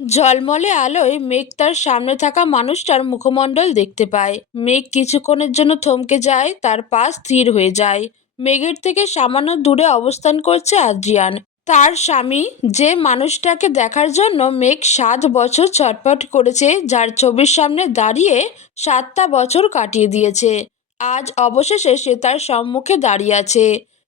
ঝলমলে আলোয় মেঘ তার সামনে থাকা মানুষটার মুখমণ্ডল দেখতে পায়। মেঘ কিছুক্ষণের জন্য থমকে যায়, তার পা স্থির হয়ে যায়। মেঘের থেকে সামান্য দূরে অবস্থান করছে আদ্রিয়ান। তার স্বামী, যে মানুষটাকে দেখার জন্য মেঘ সাত বছর ছটপট করেছে, যার ছবির সামনে দাঁড়িয়ে সাতটা বছর কাটিয়ে দিয়েছে। আজ অবশেষে সে তার সম্মুখে দাঁড়িয়ে আছে।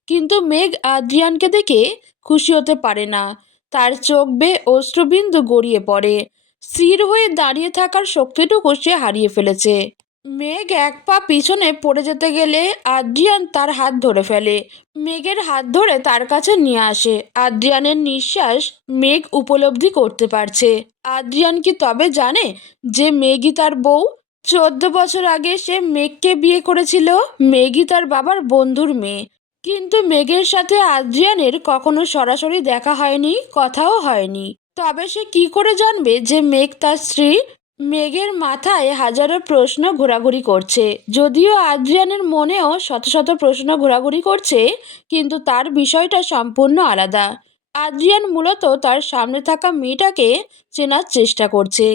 কিন্তু মেঘ আদ্রিয়ানকে দেখে খুশি হতে পারে না। তার চোখ বেয়ে অশ্রুবিন্দু গড়িয়ে পড়ে। স্থির হয়ে দাঁড়িয়ে থাকার শক্তিটুকু সে হারিয়ে ফেলেছে। মেঘ এক পা পিছনে পড়ে যেতে গেলে আদ্রিয়ান তার হাত ধরে ফেলে। মেঘের হাত ধরে তার কাছে নিয়ে আসে। আদ্রিয়ানের নিঃশ্বাস মেঘ উপলব্ধি করতে পারছে। আদ্রিয়ান কি তবে জানে যে মেঘই তার বউ? চোদ্দ বছর আগে সে মেঘকে বিয়ে করেছিল। মেঘই তার বাবার বন্ধুর মেয়ে। কিন্তু মেঘের সাথে আদ্রিয়ানের কখনো সরাসরি দেখা হয়নি, কথাও হয়নি। তবে সে কি করে জানবে যে মেঘ তার স্ত্রী? মেঘের মাথায় হাজারো প্রশ্ন ঘোরাঘুরি করছে। যদিও আদ্রিয়ানের মনেও শত শত প্রশ্ন ঘোরাঘুরি করছে, কিন্তু তার বিষয়টা সম্পূর্ণ আলাদা। আদ্রিয়ান মূলত তার সামনে থাকা মেয়েটাকে চেনার চেষ্টা করছে।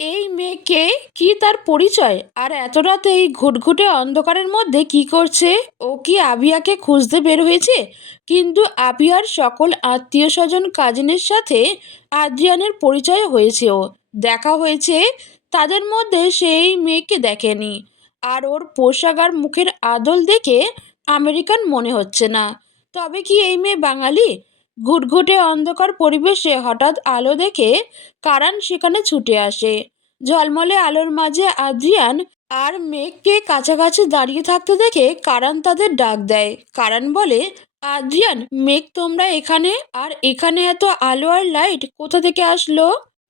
এই মেয়েকে কি তার পরিচয়? আর এত রাতে এই ঘুটঘুটে অন্ধকারের মধ্যে কি করছে? ও কি আবিয়াকে খুঁজতে বের হয়েছে? কিন্তু আবিয়ার সকল আত্মীয় স্বজন কাজিনের সাথে আদ্রিয়ানের পরিচয় হয়েছে ও। দেখা হয়েছে তাদের মধ্যে সেই মেয়েকে দেখেনি। আর ওর পোশাক আর মুখের আদল দেখে আমেরিকান মনে হচ্ছে না। তবে কি এই মেয়ে বাঙালি? ঘুটঘুটে অন্ধকার পরিবেশে হঠাৎ আলো দেখে কারান সেখানে ছুটে আসে। ঝলমলে আলোর মাঝে আদ্রিয়ান আর মেঘকে কাছাকাছি দাঁড়িয়ে থাকতে দেখে কারান তাদের ডাক দেয়। কারান বলে, আদ্রিয়ান, মেঘ তোমরা এখানে? আর এখানে এত আলো আর লাইট কোথা থেকে আসলো?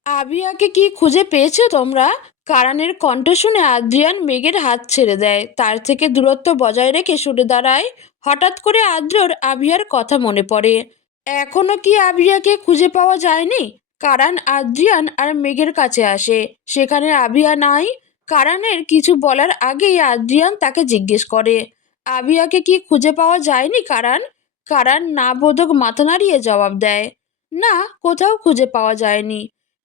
আবিয়াকে কি খুঁজে পেয়েছ তোমরা? কারানের কণ্ঠ শুনে আদ্রিয়ান মেঘের হাত ছেড়ে দেয়। তার থেকে দূরত্ব বজায় রেখে সরে দাঁড়ায়। হঠাৎ করে আদ্রর আবিয়ার কথা মনে পড়ে। এখনও কি আবিয়াকে খুঁজে পাওয়া যায়নি? কারান আদ্রিয়ান আর মেঘের কাছে আসে। সেখানে আবিয়া নাই। কারানের কিছু বলার আগেই আদ্রিয়ান তাকে জিজ্ঞেস করে আবিয়াকে কি খুঁজে পাওয়া যায়নি, কারান? কারান না বোধক মাথা নাড়িয়ে জবাব দেয়, না, কোথাও খুঁজে পাওয়া যায়নি।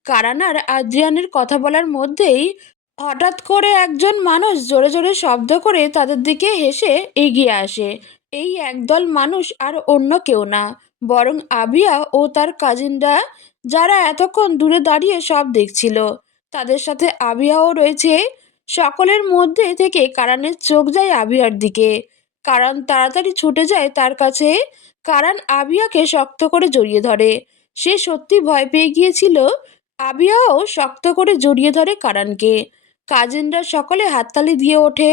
কারান আর আদ্রিয়ানের কথা বলার মধ্যেই হঠাৎ করে একজন মানুষ জোরে জোরে শব্দ করে তাদের দিকে হেসে এগিয়ে আসে। এই একদল মানুষ আর অন্য কেউ না। বরং আবিয়া ও তার কাজিনরা যারা এতক্ষণ দূরে দাঁড়িয়ে সব দেখছিল, তাদের সাথে আবিয়াও রয়েছে। সকলের মধ্যে থেকে কারানের চোখ যায় আবিয়ার দিকে। কারণ তাড়াতাড়ি ছুটে যায় তার কাছে। কারান আবিয়াকে শক্ত করে জড়িয়ে ধরে। সে সত্যি ভয় পেয়ে গিয়েছিল। আবিয়াও শক্ত করে জড়িয়ে ধরে কারানকে। কাজিনরা সকলে হাততালি দিয়ে ওঠে।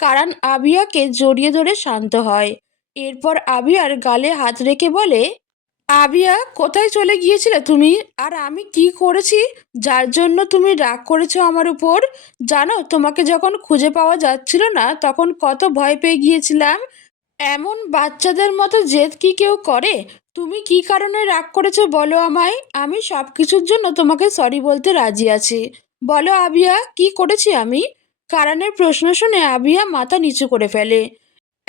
কারান আবিয়াকে জড়িয়ে ধরে শান্ত হয়। এরপর আবিয়ার গালে হাত রেখে বলে, আবিয়া, কোথায় চলে গিয়েছিলে তুমি? আর আমি কি করেছি? যার জন্য তুমি রাগ করেছ আমার উপর? জানো, তোমাকে যখন খুঁজে পাওয়া যাচ্ছিল না, তখন কত ভয় পেয়ে গিয়েছিলাম। এমন বাচ্চাদের মতো জেদ কি কেউ করে? তুমি কি কারণে রাগ করেছ বলো আমায়? আমি সব কিছুর জন্য তোমাকে সরি বলতে রাজি আছি। বলো আবিয়া, কি করেছি আমি? কারণের প্রশ্ন শুনে আবিয়া মাথা নিচু করে ফেলে।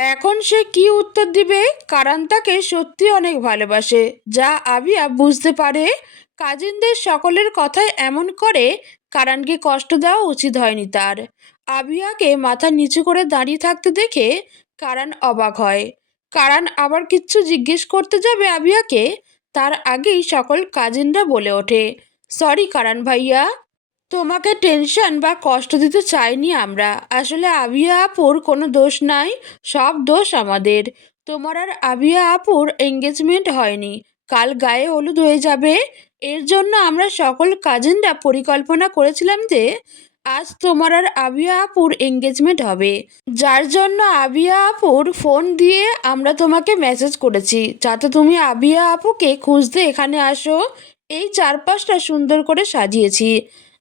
এখন সে কি উত্তর দিবে? কারণ তাকে সত্যি অনেক ভালোবাসে। যা আবিয়া বুঝতে পারে, কাজিনদের সকলের কথায় এমন করে, কারানকে কষ্ট দেওয়া উচিত হয়নি তার। আবিয়াকে মাথা নিচু করে দাঁড়িয়ে থাকতে দেখে কারান অবাক হয়। কারান আবার কিচ্ছু জিজ্ঞেস করতে যাবে আবিয়াকে? তার আগেই সকল কাজিনরা বলে ওঠে। সরি কারান ভাইয়া তোমাকে টেনশন বা কষ্ট দিতে চাইনি আমরা। আসলে আবিয়া আপুর কোনো দোষ নাই, সব দোষ আমাদের। তোমার আর আবিয়া আপুর এঙ্গেজমেন্ট হয়নি। কাল গায়ে হলুদ হয়ে যাবে। এর জন্য আমরা সকল কাজিনরা পরিকল্পনা করেছিলাম যে, আজ তোমার আর আবিয়া আপুর এঙ্গেজমেন্ট হবে। যার জন্য আবিয়া আপুর ফোন দিয়ে আমরা তোমাকে মেসেজ করেছি, যাতে তুমি আবিয়া আপুকে খুঁজতে এখানে আসো। এই চারপাশটা সুন্দর করে সাজিয়েছি।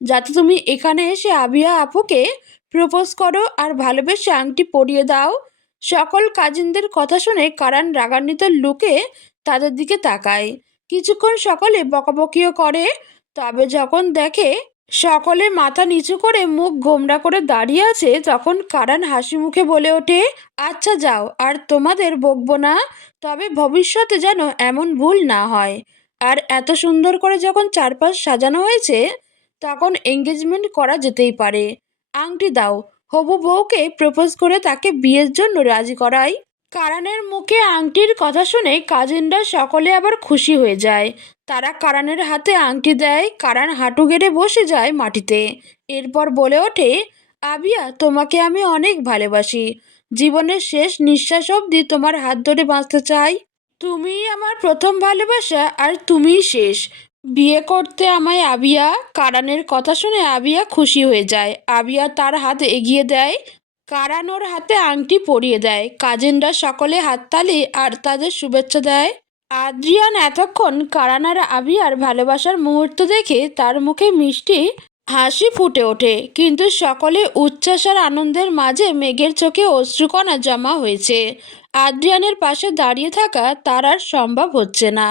যাতে তুমি এখানে এসে আবিয়া আপুকে প্রপোজ করো আর ভালোবেসে আংটি পরিয়ে দাও। সকল কাজিনদের কথা শুনে কারান রাগান্বিত লুকে তাদের দিকে তাকায়। কিছুক্ষণ সকলে বকাবকিও করে, তবে যখন দেখে সকলে মাথা নিচু করে মুখ গোমরা করে দাঁড়িয়ে আছে, তখন কারান হাসি মুখে বলে ওঠে আচ্ছা যাও, আর তোমাদের বকবো না, তবে ভবিষ্যতে যেন এমন ভুল না হয়। আর এত সুন্দর করে যখন চারপাশ সাজানো হয়েছে তখন এঙ্গেজমেন্ট করা যেতেই পারে। আংটি দাও, হবু বউকে প্রপোজ করে তাকে বিয়ের জন্য রাজি করাই। কারানের মুখে আংটির কথা শুনে কাজিনরা সকলে আবার খুশি হয়ে যায়। তারা কারানের হাতে আংটি দেয়, কারান হাঁটু গেড়ে বসে যায় মাটিতে। এরপর বলে ওঠে, আবিয়া, তোমাকে আমি অনেক ভালোবাসি। জীবনের শেষ নিঃশ্বাস অবধি তোমার হাত ধরে বাঁচতে চাই। তুমি আমার প্রথম ভালোবাসা আর তুমিই শেষ। বিয়ে করতে আমায় আবিয়া কারানের কথা শুনে আবিয়া খুশি হয়ে যায়। আবিয়া তার হাত এগিয়ে দেয়, কারান ওর হাতে আংটি পরিয়ে দেয়। কাজিনরা সকলে হাততালি আর তাদের শুভেচ্ছা দেয়। আদ্রিয়ান এতক্ষণ কারান আর আবিয়ার ভালোবাসার মুহূর্ত দেখে তার মুখে মিষ্টি হাসি ফুটে ওঠে। কিন্তু সকলে উচ্ছ্বাস আর আনন্দের মাঝে মেঘের চোখে অশ্রুকণা জমা হয়েছে। আদ্রিয়ানের পাশে দাঁড়িয়ে থাকা তার আর সম্ভব হচ্ছে না।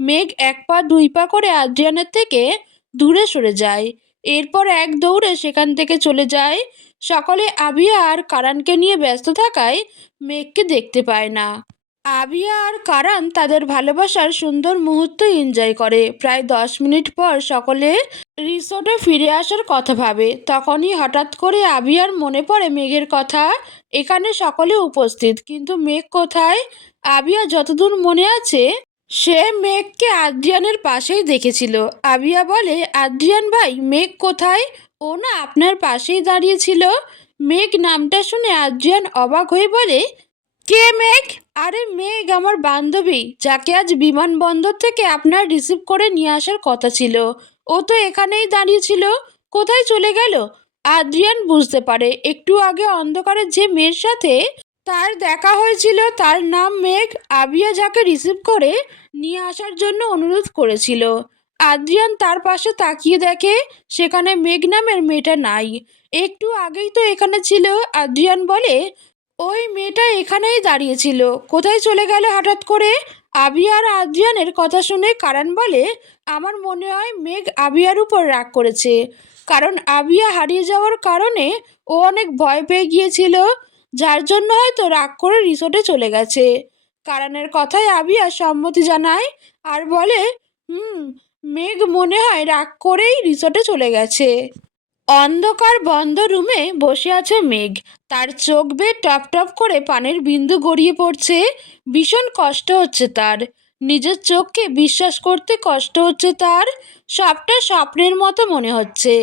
মেঘ এক পা, দুই পা করে আদ্রিয়ানের থেকে দূরে সরে যায়। এরপর এক দৌড়ে সেখান থেকে চলে যায়। সকলে আবিয়া আর কারানকে নিয়ে ব্যস্ত থাকায় মেঘকে দেখতে পায় না। আবিয়া আর কারান তাদের ভালোবাসার সুন্দর মুহূর্ত এনজয় করে। প্রায় দশ মিনিট পর সকলে রিসোর্টে ফিরে আসার কথা ভাবে। তখনই হঠাৎ করে আবিয়ার মনে পড়ে মেঘের কথা। এখানে সকলে উপস্থিত। কিন্তু মেঘ কোথায়? আবিয়া যতদূর মনে আছে সে মেঘকে আদ্রিয়ানের পাশেই দেখেছিল। আবিয়া বলে, আদ্রিয়ান ভাই, মেঘ কোথায়? ও না আপনার পাশেই দাঁড়িয়েছিল। মেঘ নামটা শুনে আদ্রিয়ান অবাক হয়ে বলে, কে মেঘ? আরে মেঘ আমার বান্ধবী, যাকে আজ বিমানবন্দর থেকে আপনার রিসিভ করে নিয়ে আসার কথা ছিল। ও তো এখানেই দাঁড়িয়েছিল। কোথায় চলে গেল? আদ্রিয়ান বুঝতে পারে, একটু আগে অন্ধকারে যে মেয়ের সাথে তার দেখা হয়েছিল, তার নাম মেঘ, আবিয়া যাকে রিসিভ করে নিয়ে আসার জন্য অনুরোধ করেছিল। আদ্রিয়ান তার পাশে তাকিয়ে দেখে, সেখানে মেঘ নামের মেয়েটা নাই। একটু আগেই তো এখানে ছিল, আদ্রিয়ান বলে, ওই মেয়েটা এখানেই দাঁড়িয়েছিল। কোথায় চলে গেল হঠাৎ করে? আবিয়া আর আদ্রিয়ানের কথা শুনে কারণ বলে, আমার মনে হয় মেঘ আবিয়ার উপর রাগ করেছে। কারণ আবিয়া হারিয়ে যাওয়ার কারণে ও অনেক ভয় পেয়ে গিয়েছিল। যার জন্য হয়তো রাগ করে রিসোর্টে চলে গেছে। কারণের কথায় আবিয়া সম্মতি জানায় আর বলে, হুম, মেঘ মনে হয় রাগ করেই রিসোর্টে চলে গেছে। অন্ধকার বন্ধ রুমে বসে আছে মেঘ। তার চোখ বেয়ে টপ টপ করে পানের বিন্দু গড়িয়ে পড়ছে। ভীষণ কষ্ট হচ্ছে তার। নিজের চোখকে বিশ্বাস করতে কষ্ট হচ্ছে তার। সবটা স্বপ্নের মতো মনে হচ্ছে।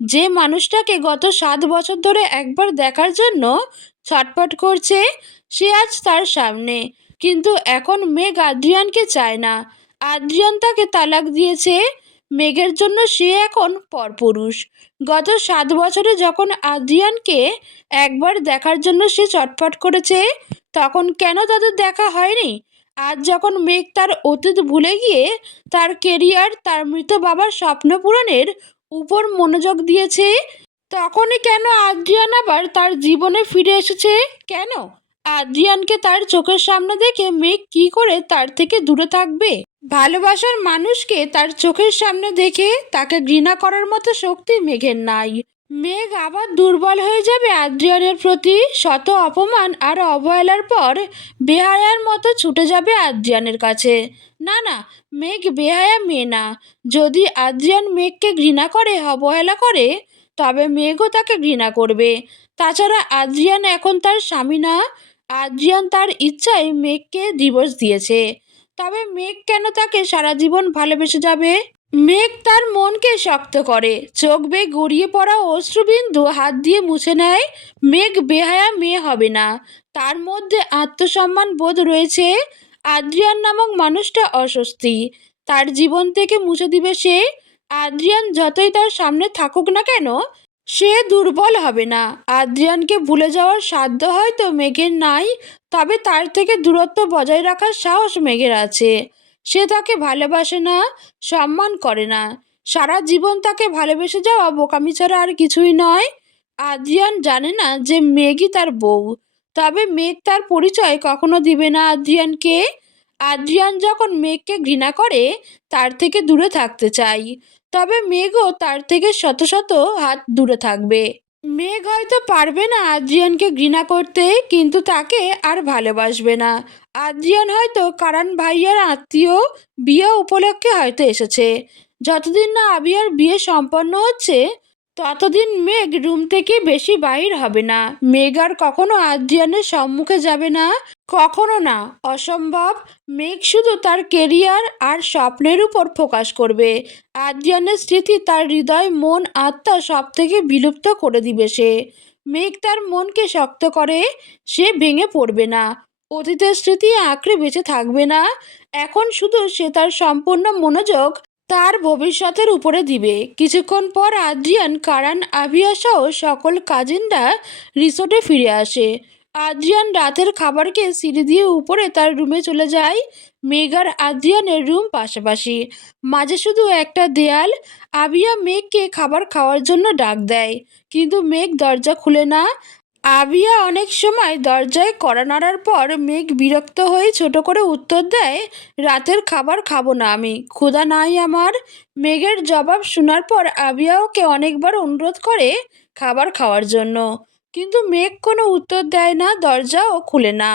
যে মানুষটাকে গত সাত বছর ধরে একবার দেখার জন্য ছটপট করছে সে আজ তার সামনে। কিন্তু এখন মেঘ আদ্রিয়ানকে চায় না। আদ্রিয়ান তাকে তালাক দিয়েছে। মেঘের জন্য সে এখন পরপুরুষ। গত সাত বছরে যখন আদ্রিয়ানকে একবার দেখার জন্য সে চটপট করেছে, তখন কেন তাদের দেখা হয়নি? আজ যখন মেঘ তার অতীত ভুলে গিয়ে তার কেরিয়ার তার মৃত বাবার স্বপ্ন পূরণের উপর মনোযোগ দিয়েছে তখনই কেন আদ্রিয়ান আবার তার জীবনে ফিরে এসেছে? কেন? আদ্রিয়ানকে তার চোখের সামনে দেখে মেঘ কি করে তার থেকে দূরে থাকবে? ভালোবাসার মানুষকে তার চোখের সামনে দেখে তাকে ঘৃণা করার মতো শক্তি মেঘের নাই। মেঘ আবার দুর্বল হয়ে যাবে আদ্রিয়ানের প্রতি? শত অপমান আর অবহেলার পর বেহায়ার মতো ছুটে যাবে আদ্রিয়ানের কাছে। না না, মেঘ বেহায়া মেয়ে না। যদি আদ্রিয়ান মেঘকে ঘৃণা করে, অবহেলা করে তবে মেঘও তাকে ঘৃণা করবে। তাছাড়া আদ্রিয়ান এখন তার স্বামী না। আদ্রিয়ান তার ইচ্ছায় মেঘকে ডিভোর্স দিয়েছে। তবে মেঘ কেন তাকে সারা জীবন ভালোবেসে যাবে? মেঘ তার মনকে শক্ত করে। চোখ বেয়ে গড়িয়ে পড়া অশ্রুবিন্দু হাত দিয়ে মুছে নেয়। মেঘ বেহায়া মেয়ে হবে না। তার মধ্যে আত্মসম্মান বোধ রয়েছে। আদ্রিয়ান নামক মানুষটা অস্বস্তি। তার জীবন থেকে মুছে দিবে সে। আদ্রিয়ান যতই তার সামনে থাকুক না কেন, সে দুর্বল হবে না। আদ্রিয়ানকে ভুলে যাওয়ার সাধ্য হয়তো মেঘের নাই, তবে তার থেকে দূরত্ব বজায় রাখার সাহস মেঘের আছে। সে তাকে ভালোবাসে না, সম্মান করে না। সারা জীবন তাকে ভালোবেসে যাওয়া বোকামি ছাড়া আর কিছুই নয়। আদ্রিয়ান জানে না যে মেঘই তার বউ। তবে মেঘ তার পরিচয় কখনো দিবে না আদ্রিয়ানকে। আদ্রিয়ান যখন মেঘকে ঘৃণা করে, তার থেকে দূরে থাকতে চাই তবে মেঘও তার থেকে শত শত হাত দূরে থাকবে। মেঘ হয়তো পারবে না আদ্রিয়ানকে ঘৃণা করতে, কিন্তু তাকে আর ভালোবাসবে না। আদ্রিয়ান হয়তো কারণ ভাইয়ার আত্মীয় বিয়ে উপলক্ষে হয়তো এসেছে। যতদিন না আবিয়ার বিয়ে সম্পন্ন হচ্ছে, ততদিন মেঘ রুম থেকে বেশি বাহির হবে না। মেঘ আর কখনো আদ্রিয়ানের সম্মুখে যাবে না। কখনো না। অসম্ভব। মেঘ শুধু তার কেরিয়ার আর স্বপ্নের উপর ফোকাস করবে। আদ্রিয়ানের স্মৃতি তার হৃদয়, মন, আত্মা সব থেকে বিলুপ্ত করে দিবে সে। মেঘ তার মনকে শক্ত করে, সে ভেঙে পড়বে না। অতীতের স্মৃতি আঁকড়ে বেঁচে থাকবে না। এখন শুধু সে তার সম্পূর্ণ মনোযোগ তার ভবিষ্যতের উপরে দিবে। কিছুক্ষণ পর আদ্রিয়ান, কারান, আভিয়া সহ সকল কাজিনরা রিসোর্টে ফিরে আসে। আদ্রিয়ান রাতের খাবারকে সিঁড়ি দিয়ে উপরে তার রুমে চলে যায়। মেঘার আদ্রিয়ানের রুম পাশাপাশি। মাঝে শুধু একটা দেয়াল। আবিয়া মেঘকে খাবার খাওয়ার জন্য ডাক দেয়। কিন্তু মেঘ দরজা খুলে না। আবিয়া অনেক সময় দরজায় কড়া নাড়ার পর মেঘ বিরক্ত হয়ে ছোট করে উত্তর দেয়, রাতের খাবার খাব না আমি, ক্ষুধা নাই আমার। মেঘের জবাব শোনার পর আবিয়া ওকে অনেকবার অনুরোধ করে খাবার খাওয়ার জন্য। কিন্তু মেঘ কোনো উত্তর দেয় না, দরজাও খুলে না।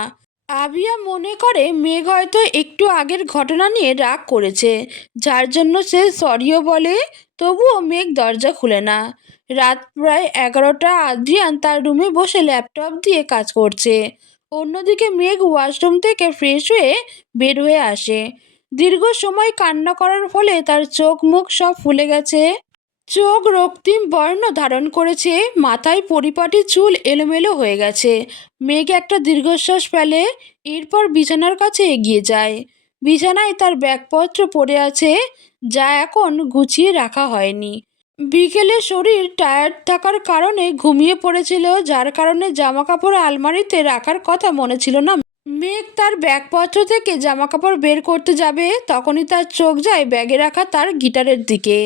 আবিয়া মনে করে মেঘ হয়তো একটু আগের ঘটনা নিয়ে রাগ করেছে, যার জন্য সে সরিও বলে, তবুও মেঘ দরজা খুলে না। রাত প্রায় এগারোটা, আদ্রিয়ান তার রুমে বসে ল্যাপটপ দিয়ে কাজ করছে। অন্যদিকে মেঘ ওয়াশরুম থেকে ফ্রেশ হয়ে বের হয়ে আসে। দীর্ঘ সময় কান্না করার ফলে তার চোখ মুখ সব ফুলে গেছে। চোখ রক্তিম বর্ণ ধারণ করেছে, মাথায় পরিপাটি চুল এলোমেলো হয়ে গেছে। মেঘ একটা দীর্ঘশ্বাস ফেলে, এরপর বিছানার কাছে এগিয়ে যায়। বিছানায় তার ব্যাগপত্র পড়ে আছে, যা এখন গুছিয়ে রাখা হয়নি। বিকেলে শরীর টায়ার্ড থাকার কারণে ঘুমিয়ে পড়েছিল, যার কারণে জামা কাপড় আলমারিতে রাখার কথা মনে ছিল না। মেঘ তার ব্যাগপত্র থেকে জামা কাপড় বের করতে যাবে, তখনই তার চোখ যায় ব্যাগে রাখা তার গিটারের দিকে।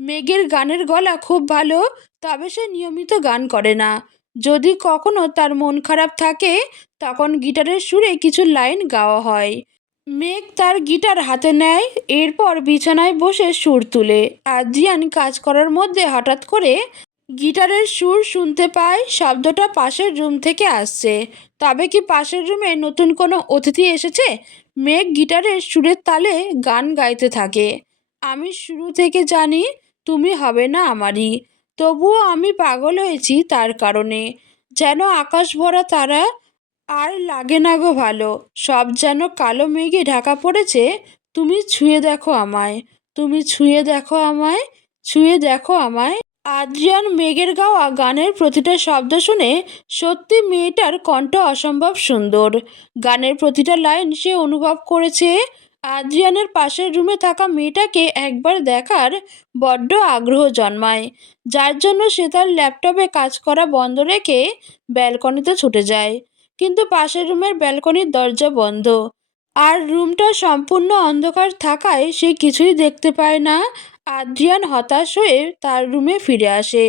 মেঘের গানের গলা খুব ভালো, তবে সে নিয়মিত গান করে না। যদি কখনো তার মন খারাপ থাকে, তখন গিটারের সুরে কিছু লাইন গাওয়া হয়। মেঘ তার গিটার হাতে নেয়, এরপর বিছানায় বসে সুর তুলে। আদ্রিয়ান কাজ করার মধ্যে হঠাৎ করে গিটারের সুর শুনতে পায়, শব্দটা পাশের রুম থেকে আসছে। তবে কি পাশের রুমে নতুন কোনো অতিথি এসেছে? মেঘ গিটারের সুরের তালে গান গাইতে থাকে। আমি শুরু থেকে জানি তুমি হবে না আমারই। তবুও আমি পাগল হয়েছি তার কারণে। যেন আকাশ ভরা তারা আর লাগে না গো ভালো। সব যেন কালো মেঘে ঢাকা পড়েছে, তুমি ছুঁয়ে দেখো আমায়। তুমি ছুঁয়ে দেখো আমায়, ছুঁয়ে দেখো আমায়। আদ্রিয়ান মেঘের গাওয়া গানের প্রতিটা শব্দ শুনে সত্যি মেয়েটার কণ্ঠ অসম্ভব সুন্দর। গানের প্রতিটা লাইন সে অনুভব করেছে আদ্রিয়ানের পাশের রুমে থাকা মেয়েটাকে একবার দেখার বড্ড আগ্রহ জন্মায়, যার জন্য সে তার ল্যাপটপে কাজ করা বন্ধ রেখে ব্যালকনিতে ছুটে যায়। কিন্তু পাশের রুমের ব্যালকনির দরজা বন্ধ। আর রুমটা সম্পূর্ণ অন্ধকার থাকায় সে কিছুই দেখতে পায় না। আদ্রিয়ান হতাশ হয়ে তার রুমে ফিরে আসে।